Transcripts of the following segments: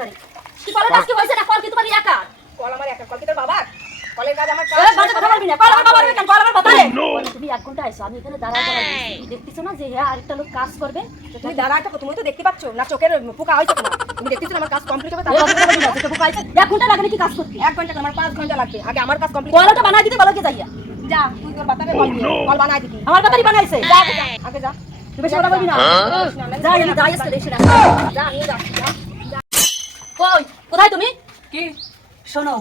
ধরে কি কলের কাজ কি হয়েছে না কল কি তোমার একা? কল আমার একা। কল কি তোর বাবার? কলের কাজ আমার এ, বাজে কথা বলবি না। কল আমার বাবার কেন কল আমার বাবারে। তুমি এক ঘণ্টা আইছো আমি এখানে দাঁড়ায় দাঁড়ায় দেখতেছো না যে হ্যাঁ আরেকটা লোক কাজ করবে? তো তুমি দাঁড়াটা তুমি তো দেখতে পাচ্ছ। না চোখের পোকা হয়েছে তোমার তুমি দেখতেছো আমার কাজ কমপ্লিট হবে? এ, তারপর অত না, যেটা বোকা আইছে। এক ঘণ্টা লাগে নাকি কাজ করতে? এক ঘণ্টা আমার পাঁচ ঘণ্টা লাগবে। আগে আমার কাজ কমপ্লিট কলটা বানাই দিতে বলো কে যাইয়া। যা তুই তোর বাতাবে কল কল বানাই দিবি। আমার বাবারই বানাইছে। যা আগে যা। আগে বেশি কথা বলবি না। যা এলি যা এসে এসে যা নিয়ে যা যা। কই? কোথায় তুমি? কি? শোনো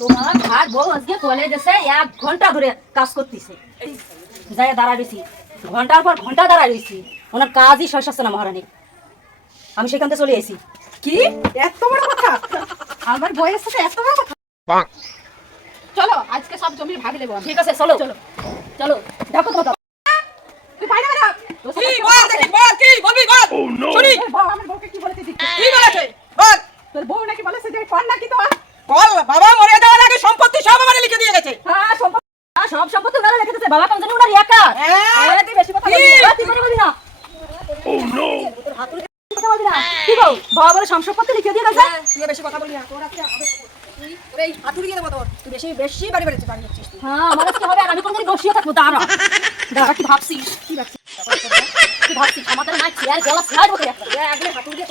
তোমার ভাত বউ আজকে কলেজ এসে এক ঘণ্টা ধরে কাজ করতেছে। যাই দাঁড়ায় রয়েছি ঘণ্টার পর ঘণ্টা দাঁড়ায় রয়েছি ওনার কাজই শেষ হচ্ছে না মহারানী। আমি সেখান থেকে চলে এসেছি। কি? এত বড় কথা? আমার বয়স থেকে এত বড় কথা? চলো আজকে সব জমির ভাগ নেব ঠিক আছে চলো। চলো। চলো দেখো তোমার তুই বাইরে বেরো। কি দেখি বল কি? বলবি বল। শুনি এই বউ আমার বউকে কি বলেছে দেখতে কি বলেছে বল তোর বউ নাকি বলেছে যে কর নাকি তোমার বল বাবা মরে যাওয়ার আগে সম্পত্তি সব আমার লিখে দিয়ে গেছে হ্যাঁ সম্পত্তি হ্যাঁ, সব সম্পত্তি ওনারা লিখে দিতেছে বাবা কেন জানি ওনার একা হ্যাঁ তুই বেশি কথা? বলবি না। তুই কথা বলবি না তোর হাত তুলে কথা বলবি না কি বল বাবা বলে সব সম্পত্তি লিখে দিয়ে গেছে হ্যাঁ, তুই বেশি কথা বলবি না তোর আজকে তুই হাতুড়ি দিয়ে দেবো তোর তুই বেশি বেশি বাড়ি বেড়েছিস বাড়ি যাচ্ছিস হ্যাঁ আমার আজকে হবে আর আমি কোনদিন বসিয়ে থাকব দাঁড়া দাঁড়া কি ভাবছিস কি ভাবছিস কি ভাবছিস আমাদের না চেয়ার গেলা চেয়ার মতো একটা এ, আগে হাতুড়ি দিয়ে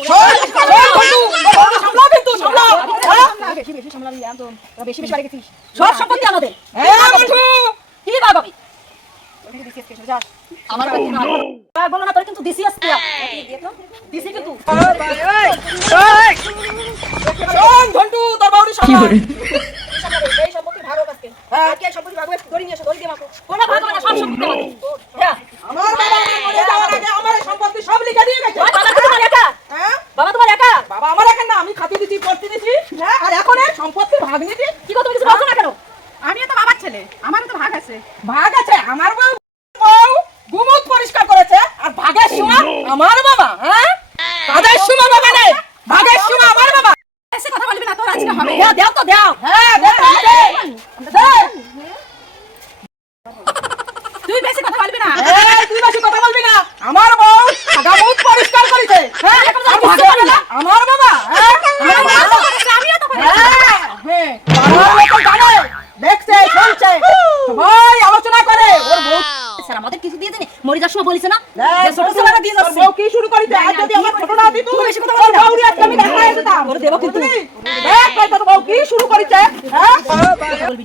সামলাও কিন্তু, সামলাও। হ্যাঁ? বেশি বেশি সামলাবি একদম বেশি বেশি বাড়ি গেছিস সব সম্পত্তি আমাদের হ্যাঁ, বন্ধু। কেসে যা আমার বাড়ি না আর বলো না তোর কিন্তু দিছি আজকে তো। দিছি কিন্তু শোন, ঘন্টু, তোর বাউরি সামলা। এই সম্পত্তি ভাগ হোক আজকে আজকে এই সম্পত্তি ভাগ দড়ি নিয়ে এসো দড়ি দিয়ে মাখো। কোনো ভাগ না সব সম্পত্তি হ্যাঁ আমার বাবা মরে যাওয়ার আগে আমার সম্পত্তি সব লিখে দিয়ে গেছে। বাবা কি তোমার একা হ্যাঁ? বাবা তোমার একা? বাবা আমার এখন না আমি খাতি দিছি পড়তে দিছি হ্যাঁ? আর এখন সম্পত্তি ভাগ নিতি কি কথা কিছু বলছো না কেন? আমিও তো বাবার ছেলে আমারও তো ভাগ আছে। ভাগ আছে আমার পরিষ্কার করেছে আর ভাগের সময় আমার বাবা হ্যাঁ? কাজের সময় বাবা নেই ভাগের সময় আমার বাবা। এসে কথা বলবি না তোর আজকে হবে। দাও দাও তো দাও। হ্যাঁ দে, দে, দে। তুই বেশি কথা বলবি না। এই, তুই বেশি কথা বলবি না। আমার বউ গামুত পরিষ্কার করেছে। হ্যাঁ ভাগের আমার বাবা হ্যাঁ আমার বাবা আমিও তো হ্যাঁ হ্যাঁ বাবা তো জানে দেখছে শুনছে সবাই আলোচনা করে ওর বউ স্যার আমাদের কিছু দিয়ে দেনি মরে যাওয়ার সময় বলিস না দেখ, যে ছোট ছেলেরা দিয়ে তোর যাচ্ছে বউ কি শুরু করেছে আজ যদি আমার ছোট না দিত বেশি কথা বলবি না। বউরি আজকে আমি দেখাই দিতাম ওরে দেবো কিন্তু। বুঝলি? দেখ ভাই, তোর বউ কি শুরু করেছে হ্যাঁ কথা বলবি না কাজ কাজ তুই করেছিস কাজ আমি করি নাই কিছু কেন আমি কি করেছি কাজ করতে গেছে তুই পাগল, তোর পাগল বউ কি খাইছিস। শুরু করেছে তুই যদি ছোট না দিত তোর বউরি আজকে কি করতাম জানিস? কি করতাম? আমি পুজো দিতাম কি করতাম জানিস? হ্যাঁ? তোর বউর এত বড় আস্পর্ধা, হ্যাঁ?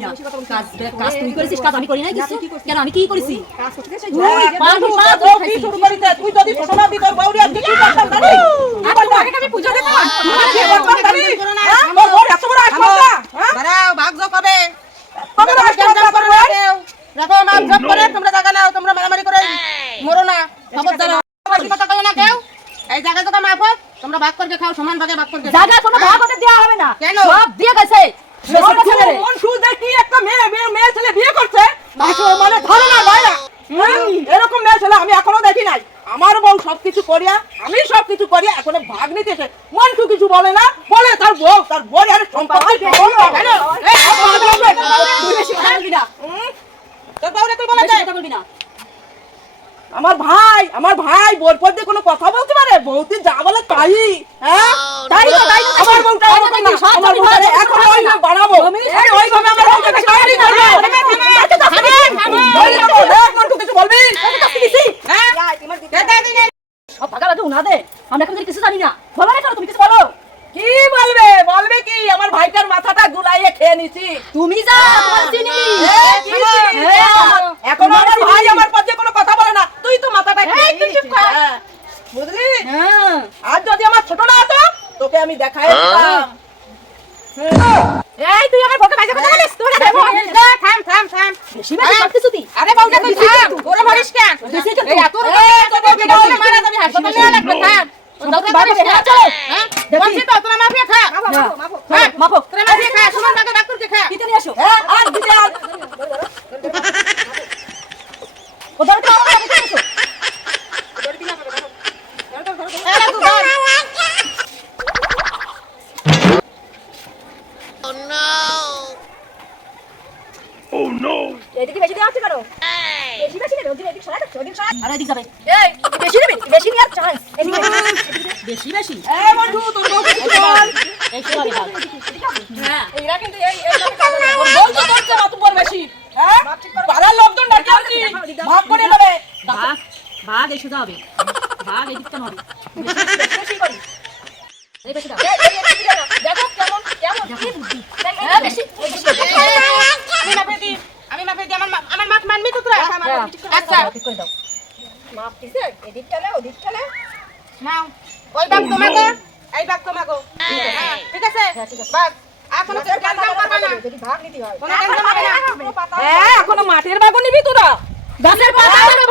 তোমরা জায়গা নাও তোমরা মারামারি করে মরো না। খবর কথা কই না কেউ? এই জায়গা তোকে মাপ তোমরা ভাগ করে খাও সমান ভাগে ভাগ করে জায়গা কোনো ভাগ ওদের দেওয়া হবে না। কেন? সব দিয়ে গেছে। মন সুদে কি একটা মেয়ে মেয়ে মেয়ে ছেলে বিয়ে করছে তাকে মানে ধরে না ভাই না এরকম মেয়ে ছেলে আমি এখনও দেখি নাই আমার বউ সবকিছু করিয়া আমি সবকিছু করিয়া এখন ভাগ নিতেছে মনসু কিছু বলে না বলে তার বউ তার বউ আর সম্পত্তি আমার ভাই আমার ভাই বোর পর্যন্ত কোনো কথা বলতে পারে বউতি যা বলে তাই হ্যাঁ তাই তো, তাই আমার বউটা এরকম না। আমার বউটা এখন করে ওইভাবে বাড়াবো এই ওইভাবে আমার করব মন্টু, কিছু বলবি হ্যাঁ ভাগা ভাগে উনাদে আমরা এখন কিছু জানি না বলো না তুমি কিছু বলো। কি বলবে? বলবে কি? আমার ভাইটার মাথাটা গুলাইয়ে খেয়ে নিছি। তুমি যা চিনি। কি চিনি? হ্যাঁ। এখনও আমার ভাই আমার পক্ষে কোনো কথা বলে না। তুই তো মাথাটা খেয়ে এই, তুই চুপ নিয়েছিস। কর। হ্যাঁ। বুঝলি? হ্যাঁ। আর যদি আমার ছোট না হতো তোকে আমি দেখাই এই তুই আমার বউকে বাজে কথা বলিস? তোর থাম থাম থাম। বেশি বেশি করতেছ তুই? আরে বউটা তুই থাম ওরে মরিস কেন বেশি কিন্তু। এই এত এই তোর বউকে বলে মারা যাবে হাসপাতালে নিয়ে লাগবে থাম সম্পত্তি ভাগ হবে, হ্যাঁ, চলো। হ্যাঁ দেখি। বলছি তো তোরা মাফিয়া খা হ্যাঁ। মাপো হ্যাঁ, মাপো তোরা মাফিয়া খা সমান ভাগে ভাগ করে খা দিতে নিয়ে আসো হ্যাঁ আর দিতে আর কোথাও তো আমার কাছে ধর Oh no! এদিকে বেশি দেওয়া হচ্ছে কেন বেশি বেশি নেবে ওদিকে এদিকে সরা ওদিকে সরা আর ওদিকে যাবে এই বেশি নেবে বেশি নেওয়ার চান্স এদিকে বেশি বেশি এ বন্ধু তোর বউ কিছু বল এই সরা ভাগ হ্যাঁ এরা কিন্তু এই এই ভাবে কাজ তোর বউ তো বেশি হ্যাঁ পাড়ার লোকজন ডাকে আনছি ভাগ করে দেবে ভাগ ভাগ এই সোজা ভাগ এদিক হবে বেশি করি এই বেশি দাও দেখো কেমন কেমন কি বুদ্ধি হ্যাঁ বেশি বেশি আমি মাপে দিই আমি মাপে দিই আমার আমার মাপ মানবি তো তোরা? আচ্ছা ঠিক করে দাও মাপ দিছে? এদিক টালে ওদিক টালে নাও। ওই বাপ তোমাকে এই বাপ তোমাকে। হ্যাঁ, ঠিক আছে? হ্যাঁ, বাস হয়। হ্যাঁ এখনও মাটির বাগও নিবি তোরা? গাছের পাতা করে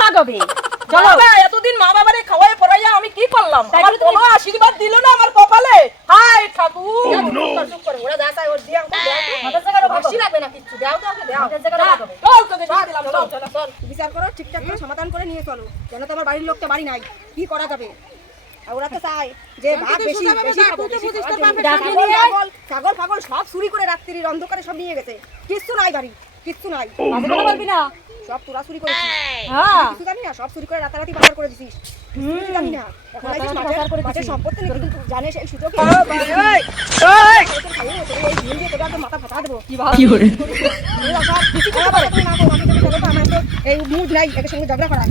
চলো। এতদিন মা বাবারে খাওয়াই পড়াইয়া আমি কি করলাম? আমার কোনো আশীর্বাদ দিল না আমার কপালে। হাই ঠাকুর। করে। ওরা যা চায় ওর দিয়ে বেশি লাগবে না। কিচ্ছু দাও তো দাও হাতের জায়গায় ভাগ হবে চল তোকে দিলাম চল চল চল বিচার করো ঠিকঠাক করে সমাধান করে নিয়ে চলো যেন তোমার বাড়ির লোকটা বাড়ি নাই কি করা যাবে ওরা তো চায় যে ভাগ বেশি ছাগল ফাগল সব চুরি করে রাত্রির অন্ধকারে সব নিয়ে গেছে কিচ্ছু নাই গাড়ি কিচ্ছু নাই বলবি না। সব তোরা চুরি করেছিস। হ্যাঁ। কিছু জানি না? সব চুরি করে রাতারাতি বাজার করে দিছিস। কিছু জানি না? এখন আইছিস বাজার করে মাঠের সম্পত্তি নিয়ে কিন্তু জানিস এই সুযোগে? দিয়ে মাথা ফাটা দেবো কি ভাগ কি করে তোরা কিছু করে পারে না আমি তোকে চলো আমার তো এই মুড নাই সঙ্গে ঝগড়া করার।